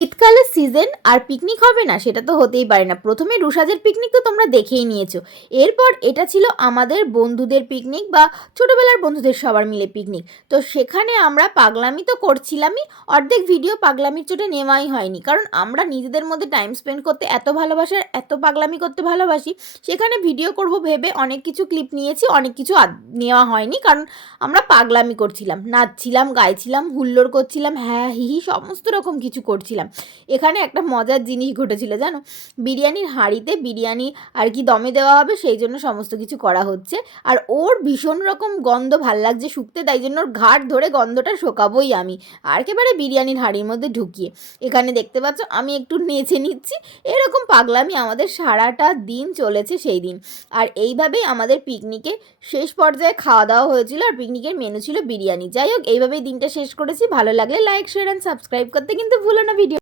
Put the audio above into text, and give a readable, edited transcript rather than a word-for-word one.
শীতকালের সিজন আর পিকনিক হবে না সেটা তো হতেই পারে না। প্রথমে রুশাজের পিকনিক তো তোমরা দেখেই নিয়েছো। এরপর এটা ছিল আমাদের বন্ধুদের পিকনিক বা ছোটোবেলার বন্ধুদের সবার মিলে পিকনিক। তো সেখানে আমরা পাগলামি তো করছিলামই, অর্ধেক ভিডিও পাগলামির চোটে নেওয়াই হয়নি, কারণ আমরা নিজেদের মধ্যে টাইম স্পেন্ড করতে এত ভালোবাসার, এত পাগলামি করতে ভালোবাসি, সেখানে ভিডিও করব ভেবে অনেক কিছু ক্লিপ নিয়েছি, অনেক কিছু নেওয়া হয়নি, কারণ আমরা পাগলামি করছিলাম, নাচছিলাম, গাইছিলাম, হুল্লোড় করছিলাম, হ্যাঁ হিহি সমস্ত রকম কিছু করছিলাম। এখানে একটা মজার জিনিস ঘটেছিল জানো, বিরিয়ানির হাঁড়িতে বিরিয়ানি আর কি দমে দেওয়া হবে, সেই জন্য সমস্ত কিছু করা হচ্ছে। আর ওর ভীষণ রকম গন্ধ ভাল লাগছে শুকতে, তাই জন্য ওর ঘাট ধরে গন্ধটা শোকাবোই আমি, আর একেবারে বিরিয়ানির হাঁড়ির মধ্যে ঢুকিয়ে। এখানে দেখতে পাচ্ছ আমি একটু নেচে নিচ্ছি। এরকম পাগলামি আমাদের সারাটা দিন চলেছে সেই দিন। আর এইভাবেই আমাদের পিকনিকে শেষ পর্যায়ে খাওয়া দাওয়া হয়েছিল, আর পিকনিকের মেনু ছিল বিরিয়ানি। যাই হোক, এইভাবেই দিনটা শেষ করেছি। ভালো লাগলে লাইক, শেয়ার অ্যান্ড সাবস্ক্রাইব করতে কিন্তু ভুলো না ভিডিও।